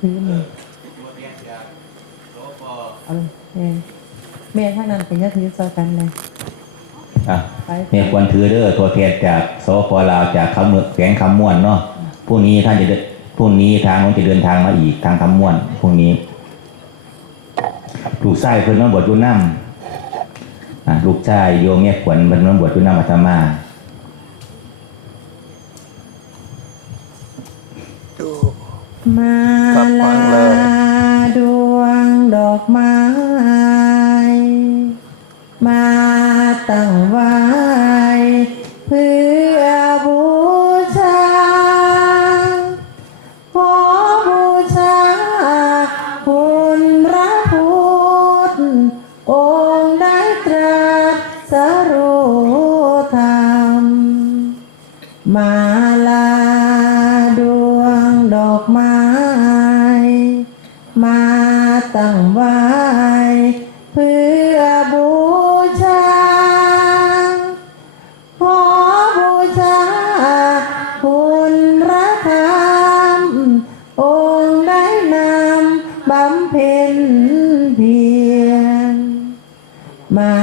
ซื้อมาเอาเลยแม่แม่ท่านนั้นเป็นยาถือซอยกันเลยอะไปเนี่ยควรถือเด้อตัวแทนจากสปลาวจากคำเมืองแขวงคำม่วนเนาะพรุ่งนี้ท่านจะเดินพรุ่งนี้ทางน้องจะเดินทางมาอีกทางคำม่วนพรุ่งนี้ลูกชายเพิ่นมาบวชอยู่น้ำอะลูกชายโยมเนี่ยขวัญเพิ่นมาบวชอยู่น้ำอาตมาดูมา พื่อ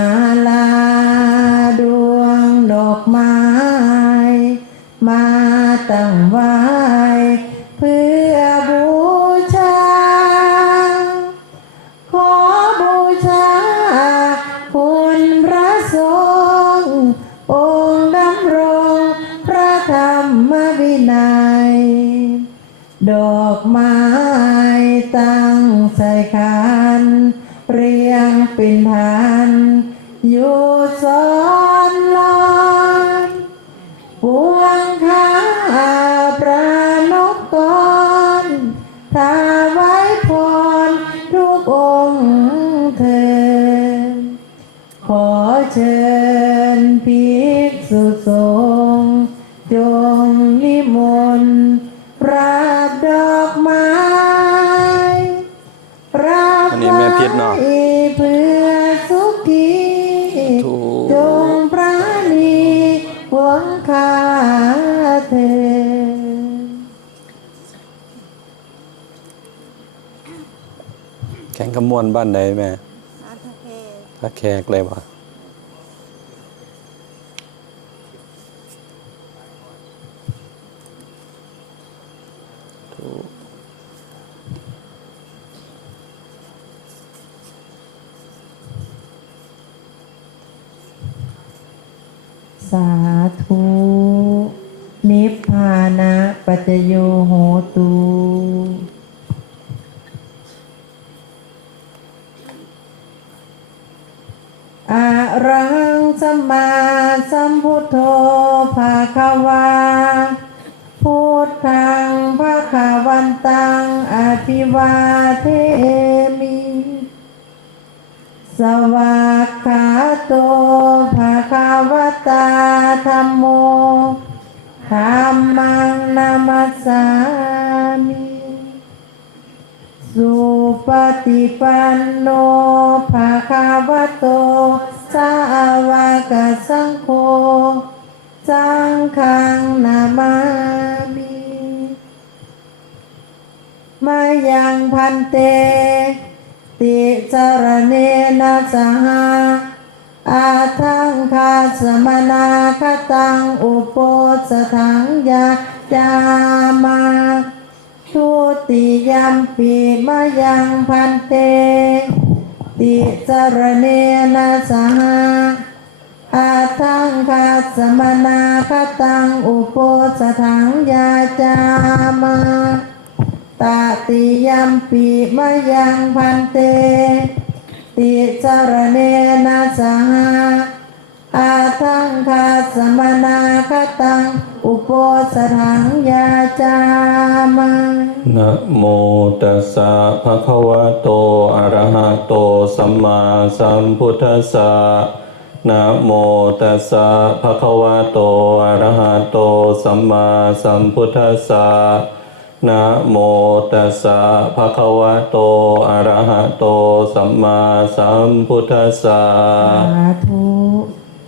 ม เชิญภิกษุสงฆ์จงนิมนต์รับดอกไม้รับอันนี้แม่พิษเนาะ ไว้เพื่อสุขีถูก จงปราณีหวงคาเธอ แข่งขมวนบ้านใดแม่อาทะเพถ้าแขกเลยวะ สาธุ นิพพานะปัจโยโหตุ สุปฏิปันโนภาคาวโต สาวกสังโฆ สังฆังนามามิมายังพันเต ติจารเนนะสหาอาทังคาสมนาคตัง อุปโปสถังยาจามา ทุติยัมปีมายังพันเต ติจารเนนะสหาอาทังคาสมนาคตังอุปสถังยาจามาตาติยัมปีมายังพันเต ติจารเนนะสหาอาทังคาสมนาคตัง อุปโปสถังยาจามานะโมตัสสะภะคะวะโต อะระหะโต สัมมาสัมพุทธัสสะนะโมตัสสะภะคะวะโต อะระหะโต สัมมาสัมพุทธัสสะนะโมตัสสะภะคะวะโต อะระหะโต สัมมาสัมพุทธัสสะสาธุ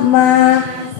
สัมมา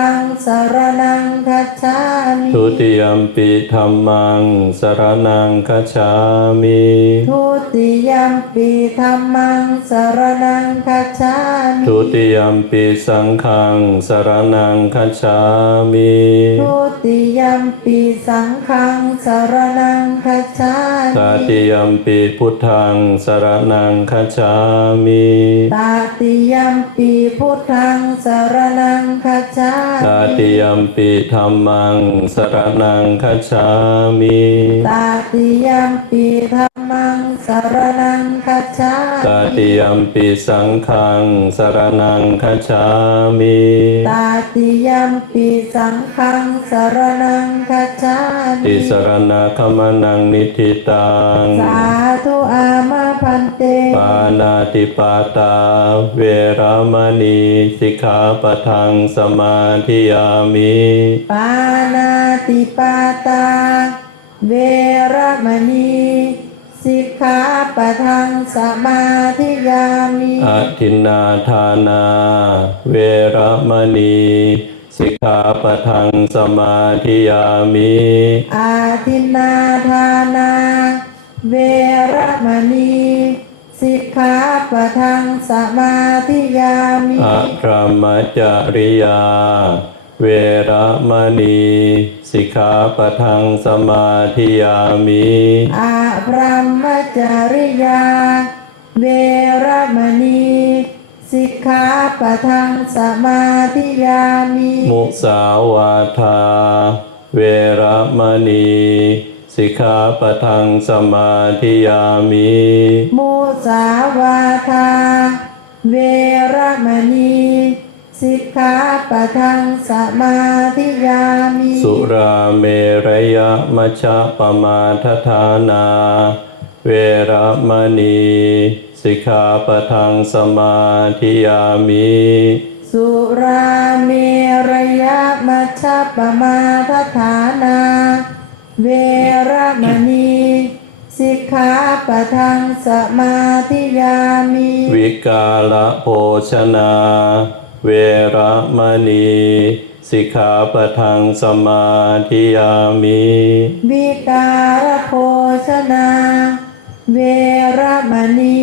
ังสารนังคัจฉามิ ทุติยมปิธัมมังสรนังคัจฉามิทุติยมปีธัมมังสารนังคัจฉามิทุติยมปิสังฆังสรนังคัจฉามิทุติยมปีสังฆังสารนังคัจฉาตามิติยมปิพุทธังสรนังคัจฉามิตาติยมปีพุทธังสารนังคัจฉาตาติยมปิธรรมังสรนังคัจฉามิ ตาติยมปีธัม มังสารนังคัจฉาตาติยมปิสังฆังสรนังคัจฉามิตาติยมปีสังฆังสารนังคัจฉาติมิสรณคมนังนิธิตังสาธุอามาพันเตปานาติปาตาเวรมณีสิกขาปะทังสมาธิยามิปานาติปาตาเวระมณี สิกขาปะทังสมาธิยามิอทินนาทานา เวรมณีสิกขาปะทังสมาธิยามิอาทินนาทานา เวระมณีสิกขาปะทังสมาธิยามิอะพรหมจริยา เวรมณีสิกขาปะทังสมาธิยามิอาพรหมจริยา เวระมณีสิกขาปะทังสมาธิยามิ มุสาวาทา เวรมณีสิกขาปะทังสมาธิยามิมุสาวาทา เวระมณี สิกขาปะทังสมาธิยามิ สุราเมรยมัชฌะปมาทฐานา เวรมณี สิกขาปะทังสมาธิยามิ สุราเมรยมัชฌปปมาทฐานา เวระมณี สิกขาปะทังสมาธิยามิ วิกาลโภชนา เวรมณีสิกขาปะทังสมาธิยามิวิการโภชนา เวระมณี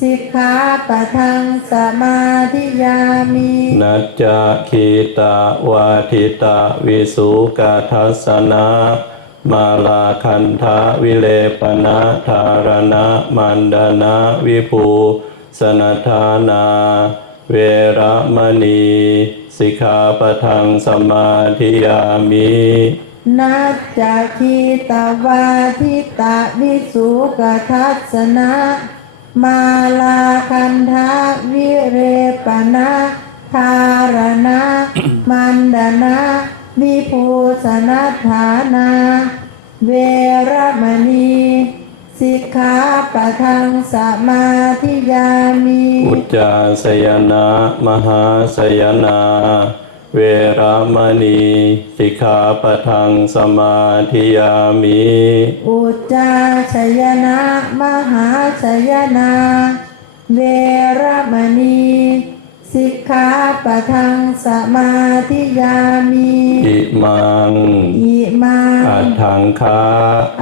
สิกขาปะทังสมาธิยามินัจจคีตาวาทิตาวิสุกาทัสสนะมาลาคันทะวิเลปนะธารณะมันดนะวิภูสนทานา เวระมณีสิกขาปทังสมาธิยามินัจจคีตาวาทิตาวิสุกทัสสนะ มาลาคันทะวิเรปนะทารณะ มันดนะวิภูสนัฐานา เวระมณี สิกขาปะทังสมาธิยามิอุจจาสยนะ มหาสยนา เวรมณีสิกขาปะทังสมาธิยามิอุจจาชยนะมหาชยนา เวระมณีสิกขาปะทังสมาธิยามิอิมังอิ มาอัตถังคา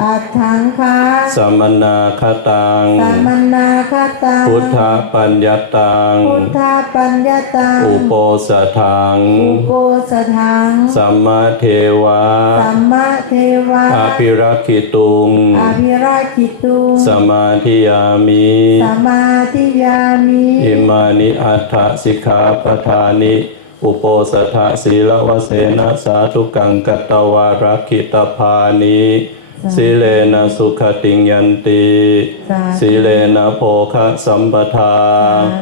อัตถังคาสสัมมนาคตังสัมมนาคตัง พุทธปัญญตัง พุทธปัญญาตัง อุโปสถัง อุโกสถัง สัมมาเทวะ สัมมาเทวะ อภิรักขิตุง อภิราคิตุง สมาธิยามิ สมาธิยามิ อิมานิอัฏฐสิกขาปทานิ อุโปสถศีลวเสนะสาธุกังกัตตวารักขิตภานิสิเลนะสุขติงยันติสาธุสิเลนะโภคะสัมปทา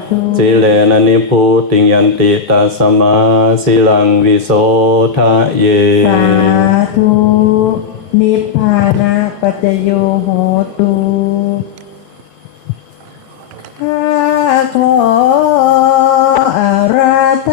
ธุสิเลนะนิพุติงยันติตัสมาสิลังวิโสทะเย สาธุนิพพานะปัจจโยโหตุข้าขออาราธ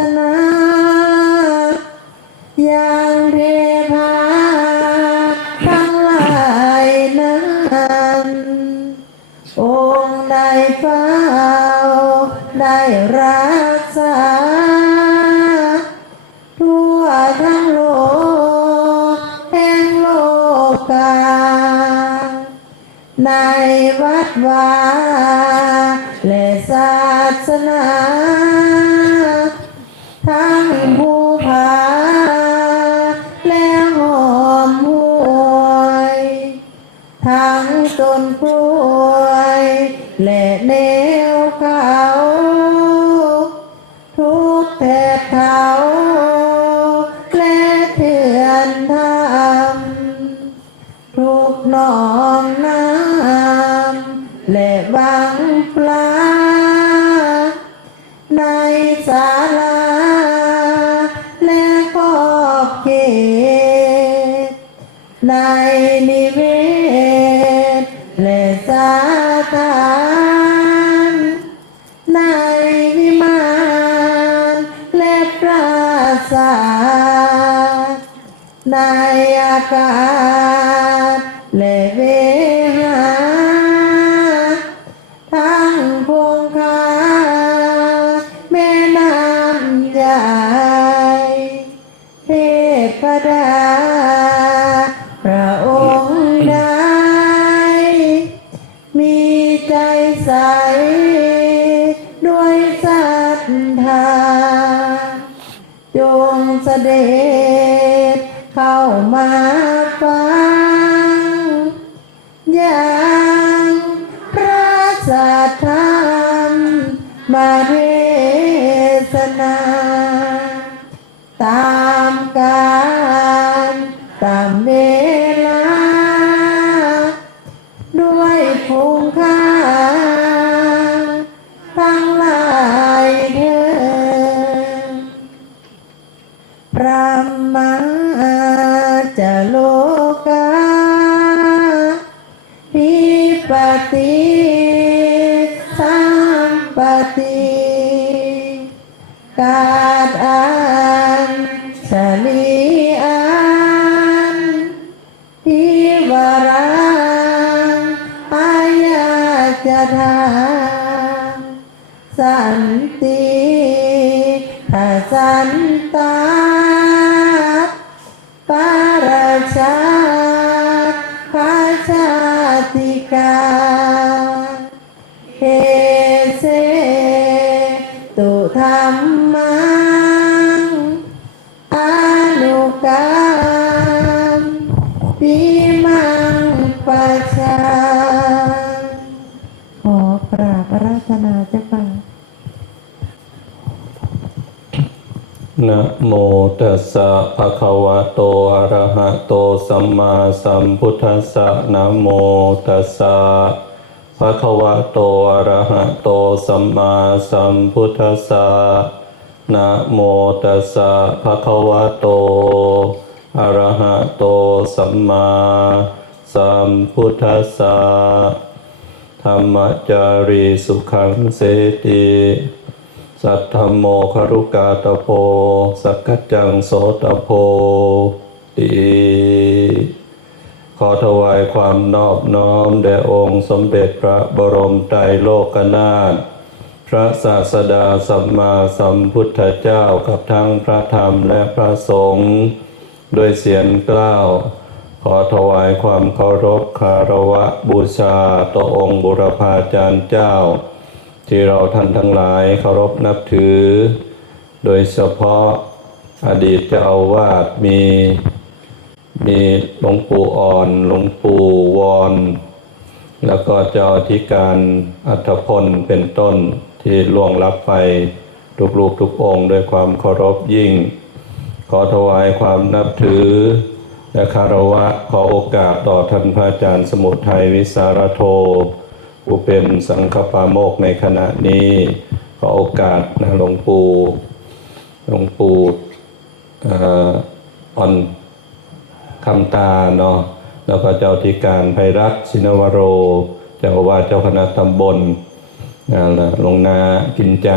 วัดวาและศาสนา ธรรมังอนุกรรมปิมังปัจจาขอกราบอาราธนาเจ้าค่ะนะโมตัสสะภะคะวะโตอะระหะโตสัมมาสัมพุทธัสสะนะโมตัสสะ ภะคะวะโตอะระหะโตสัมมาสัมพุทธัสสะนะโมตัสสะภะคะวะโตอะระหะโตสัมมาสัมพุทธัสสะธรรมจารีสุขังเสติสัทธมโมคารุกาตโพ สักกจจังโสตโพติ ขอถวายความนอบน้อมแด่องค์สมเด็จพระบรมไตรโลกนาถพระศาสดาสัมมาสัมพุทธเจ้ากับทั้งพระธรรมและพระสงฆ์ด้วยเสียงกล้าว ขอถวายความเคารพคารวะบูชาต่อองค์บุรพาจารย์เจ้า ที่เราท่านทั้งหลายเคารพนับถือ โดยเฉพาะอดีตเจ้าอาวาสมี มีหลวงปู่อ่อน หลวงปู่วอนแล้วก็เจ้าธิการอัฐพลเป็นต้นที่ล่วงลับไปทุกรูปทุกองค์ด้วยความเคารพยิ่ง ขอถวายความนับถือ และคารวะขอโอกาสต่อท่านพระอาจารย์สมุทัยวิสารโทผู้เป็นสังฆปาโมกในขณะนี้ ขอโอกาสนะหลวงปู่หลวงปู่อ่อน คำตาเนาะแล้วก็เจ้าธิการไพรัตชินวโร เจ้าอาวาสเจ้าคณะตำบลนะละหลวงนากินใจ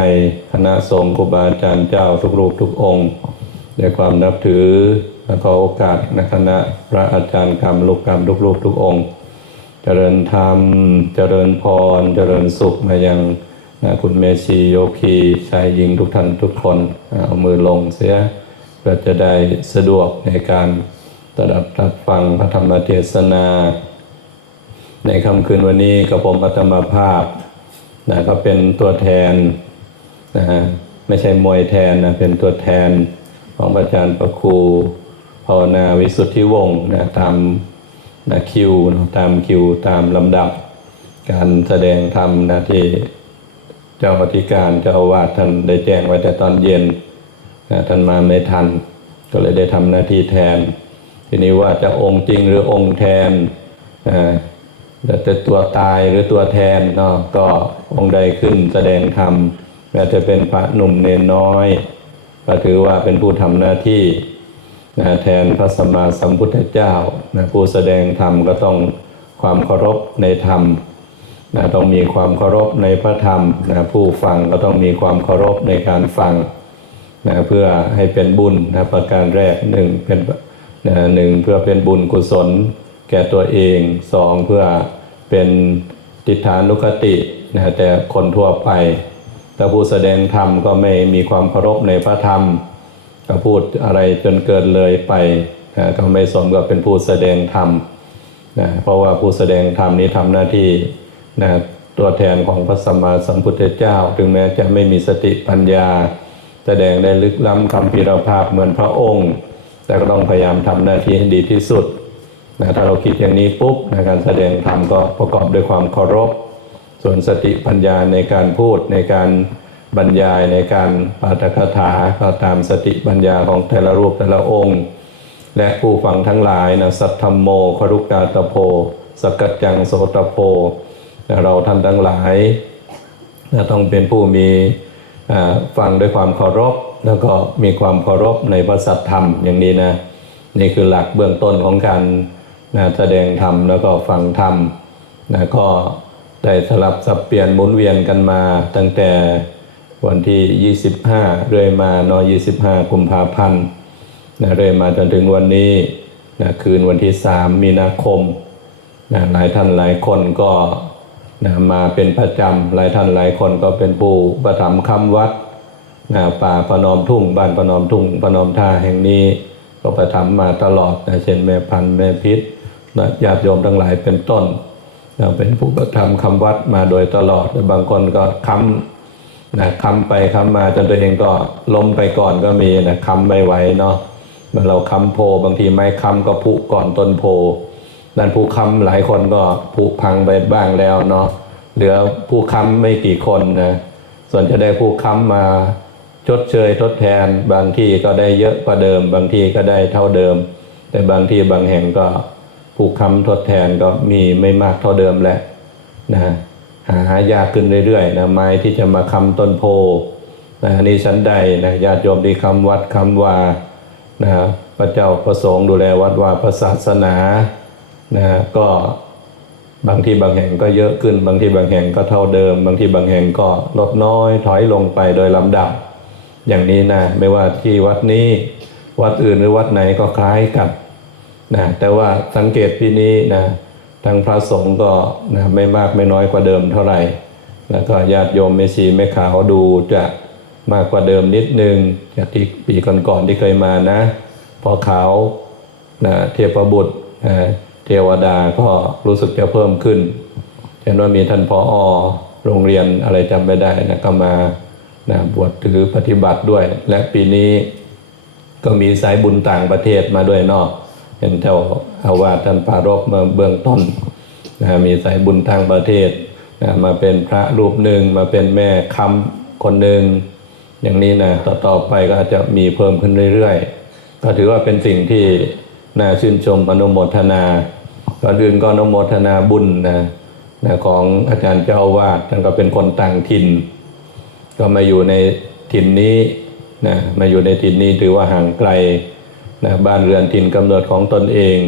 คณะสงฆ์ครูบาอาจารย์เจ้าทุกรูปทุกองค์ด้วยความนับถือและขอโอกาสในคณะพระอาจารย์กรรมลูกกรรมทุกรูปทุกองค์ เจริญธรรม เจริญพร เจริญสุขมายังนะคุณเมชีโยคีชายหญิงทุกท่านทุกคนเอามือลงเสียเพื่อจะได้สะดวกในการ ตระดับรับฟังพระธรรมเทศนา ในค่ำคืนวันนี้กับผมอัตมาภาพนะก็เป็นตัวแทนนะฮะไม่ใช่มวยแทนนะเป็นตัวแทนของพระอาจารย์ประครูภาวนาวิสุทธิวงศ์นะตามนะคิวนะตามคิวตามลำดับ การแสดงธรรมนะที่เจ้าอธิการเจ้าอาวาสท่านได้แจ้งไว้แต่ตอนเย็นนะท่านมาไม่ทัน ก็เลยได้ทำหน้าที่แทน ทีนี้ว่าจะองค์จริงหรือองค์แทนอ่าจะตัวตายหรือตัวแทนเนาะก็องค์ใดขึ้นแสดงธรรมแม้จะเป็นพระหนุ่มเนนน้อย ก็ถือว่าเป็นผู้ทำหน้าที่แทนพระสัมมาสัมพุทธเจ้าผู้แสดงธรรมก็ต้องความเคารพในธรรมนะต้องมีความเคารพในพระธรรมนะผู้ฟังก็ต้องมีความเคารพในการฟังนะเพื่อให้เป็นบุญนะประการแรกหนึ่งเป็น หนึ่งเพื่อเป็นบุญกุศลแก่ตัวเองสองเพื่อเป็นติฐานุคตินะแต่คนทั่วไปแต่ผู้แสดงธรรมก็ไม่มีความเคารพในพระธรรมก็พูดอะไรจนเกินเลยไปนะก็ไม่สมกับเป็นผู้แสดงธรรมนะเพราะว่าผู้แสดงธรรมนี้ทำหน้าที่นะตัวแทนของพระสัมมาสัมพุทธเจ้า ถึงแม้จะไม่มีสติปัญญา แสดงได้ลึกล้ำคำพิรภาพเหมือนพระองค์ แต่ก็ต้องพยายามทำหน้าที่ให้ดีที่สุดนะถ้าเราคิดอย่างนี้ปุ๊บนะการแสดงธรรมก็ประกอบด้วยความเคารพ ส่วนสติปัญญาในการพูดในการบรรยายในการปาฐกถาก็ตามสติปัญญาของแต่ละรูปแต่ละองค์ และผู้ฟังทั้งหลายนะสัทธรรมโมครุกาตโพ สกัจจังโสตโพเราท่านทั้งหลายต้องเป็นผู้มีฟังด้วยความเคารพ แล้วก็มีความเคารพในพระสัทธรรมอย่างนี้นะนี่คือหลักเบื้องต้นของการนะแสดงธรรมแล้วก็ฟังธรรมนะก็ได้สลับสับเปลี่ยนหมุนเวียนกันมา ตั้งแต่วันที่ 25 เรื่อยมาเนาะ25 กุมภาพันธ์นะเรื่อยมาจนถึงวันนี้นะคืนวันที่สามมีนาคมนะหลายท่านหลายคนก็นะมาเป็นประจำหลายท่านหลายคนก็เป็นผู้ประถมคำวัด ป่าประนอมทุ่ง บ้านประนอมทุ่งประนอมท่าแห่งนี้ก็ประถมมาตลอดนะเช่นแม่พันธุ์แม่พิษนะญาติโยมทั้งหลายเป็นต้นนะเป็นผู้ประถมคำวัดมาโดยตลอดแต่บางคนก็ค้ำนะค้ำไปค้ำมาจนตัวเองก็ล้มไปก่อนก็มีนะค้ำไม่ไหวเนาะเมื่อเราค้ำโพบางทีไม้ค้ำก็ผุก่อนต้นโพด้านผู้ค้ำหลายคนก็ผุพังไปบ้างแล้วเนาะเหลือผู้ค้ำไม่กี่คนนะส่วนจะได้ผู้ค้ำมา ชดเชยทดแทน บางที่ก็ได้เยอะกว่าเดิม บางที่ก็ได้เท่าเดิม แต่บางที่บางแห่งก็ผู้ค้ำทดแทนก็มีไม่มากเท่าเดิมแหละนะหายากขึ้นเรื่อยๆนะไม้ที่จะมาคำต้นโพนะนี่ชั้นใดนะญาติโยมที่คำวัดคำวานะพระเจ้าประสงค์ดูแลวัดวาพระศาสนานะก็บางที่บางแห่งก็เยอะขึ้น บางที่บางแห่งก็เท่าเดิม บางที่บางแห่งก็ลดน้อยถอยลงไปโดยลำดับ อย่างนี้นะไม่ว่าที่วัดนี้วัดอื่นหรือวัดไหนก็คล้ายกันนะแต่ว่าสังเกตที่นี้นะทางพระสงฆ์ก็นะไม่มากไม่น้อยกว่าเดิมเท่าไหร่ แล้วก็ญาติโยมเมชีแม่ขาวดูจะมากกว่าเดิมนิดนึงจากที่ปีก่อนๆที่เคยมานะ พอขาวนะเทพบุตรเอ่อเทวดาก็รู้สึกจะเพิ่มขึ้นเห็นว่ามีท่านพออโรงเรียนอะไรจำไม่ได้นะก็มา นะบวชถือปฏิบัติด้วย และปีนี้ก็มีสายบุญต่างประเทศมาด้วยเนาะเห็นเจ้าอาวาสท่านปารบมาเบื้องต้นนะมีสายบุญต่างประเทศนะมาเป็นพระรูปหนึ่งมาเป็นแม่คำคนหนึ่งอย่างนี้นะต่อต่อไปก็อาจจะมีเพิ่มขึ้นเรื่อยๆ ก็ถือว่าเป็นสิ่งที่น่าชื่นชมอนุโมทนาก่อนอื่นก็อนุโมทนาบุญนะนะของอาจารย์เจ้าอาวาสท่านก็เป็นคนต่างถิ่น ก็มาอยู่ในถิ่นนี้นะมาอยู่ในถิ่นนี้ถือว่าห่างไกลนะบ้านเรือนถิ่นกำเนิดของตนเอง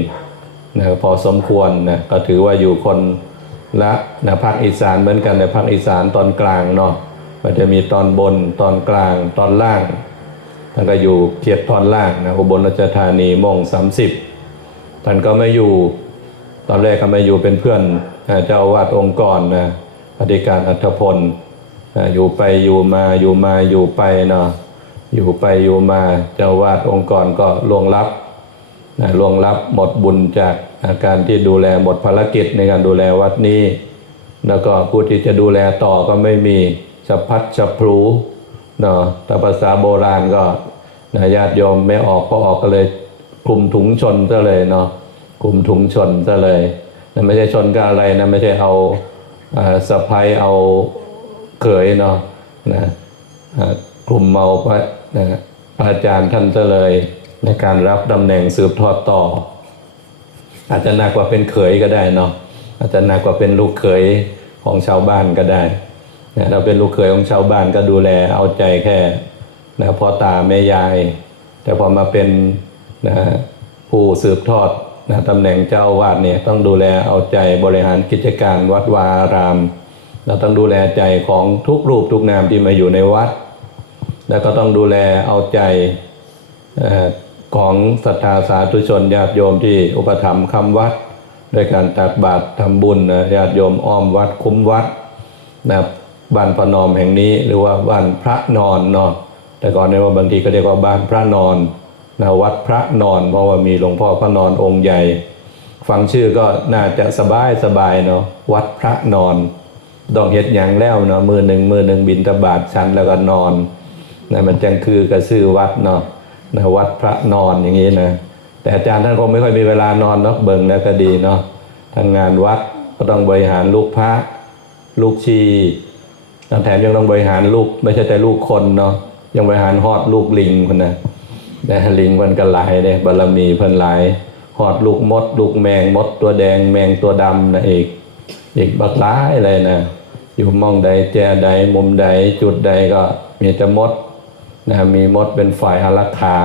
นะพอสมควรนะก็ถือว่าอยู่คนละนะภาคอีสานเหมือนกันในภาคอีสานตอนกลางเนาะมันจะมีตอนบนตอนกลางตอนล่างท่านก็อยู่เขียดตอนล่างนะอุบลราชธานีมงสามสิบท่านก็ไม่อยู่ตอนแรกก็มาอยู่เป็นเพื่อนเอ่อเจ้าวาสองค์กรนะอธิการอัธพล อยู่ไปอยู่มาอยู่มาอยู่ไปเนาะอยู่ไปอยู่มาเจ้าวาสองค์กรก็ล่วงลับนะล่วงลับหมดบุญจากาการที่ดูแลหมดภารกิจในการดูแลวัดนี้ แล้วก็ผู้ที่จะดูแลต่อก็ไม่มีสะพัดสะพรูเนาะแต่ภาษาโบราณก็นะญาติโยมไม่ออกก็ออกก็เลยคลุมถุงชนซะเลยเนาะกลุ่มถุงชนซะเลยไม่ใช่ชนกับอะไรนะไม่ใช่เอาสะพายเอา เขยเนาะนะกลุ่มเมาพระนะพระอาจารย์ท่านซะเลยในการรับตำแหน่งสืบทอดต่อ อาจจะหนักกว่าเป็นเขยก็ได้เนาะอาจจะหนักกว่าเป็นลูกเขยของชาวบ้านก็ได้นะเราเป็นลูกเขยของชาวบ้านก็ดูแลเอาใจแค่นะพ่อตาแม่ยาย แต่พอมาเป็นนะผู้สืบทอดนะตำแหน่งเจ้าอาวาดเนี่ยต้องดูแลเอาใจบริหารกิจการวัดวาอาราม เราต้องดูแลใจของทุกรูปทุกนามที่มาอยู่ในวัด แล้วก็ต้องดูแลเอาใจอของศรัทธาสาธุชนญาติโยมที่อุปถัมภ์คำวัดด้วยการตักบาตรทำบุญนะญาติโยมอ้อมวัดคุ้มวัดนะบ้านพระนอมแห่งนี้หรือว่าบ้านพระนอนเนาะแต่ก่อนเนี่ยว่าบางทีก็เรียกว่าบ้านพระนอนนะวัดพระนอน เพราะว่ามีหลวงพ่อพระนอนองค์ใหญ่ ฟังชื่อก็น่าจะสบายสบายเนาะวัดพระนอน ดองเฮ็ดหยังแล้วเนาะมือหนึ่งมือหนึ่งบินตบาทชันแล้วก็นอนนะมันจังคือกระซื่อวัดเนาะนะวัดพระนอนอย่างนี้นะแต่อาจารย์ท่านคงไม่ค่อยมีเวลานอนเนาะเบิ่งแล้วก็ดีเนาะทางงานวัดก็ต้องบริหารลูกพระลูกชีแล้วแถมยังต้องบริหารลูกไม่ใช่แต่ลูกคนเนาะยังบริหารฮอดลูกลิงคนนะแต่ลิงเพิ่นก็หลายเด้บารมีเพิ่นหลายหอดลูกมด ลูกแมงมดตัวแดงแมงตัวดำนะอีกอีกบักหลายเลยนะ อยู่มองใดแจใดมุมใดจุดใดก็มีแต่มดนะมีมดเป็นฝ่ายอารักขา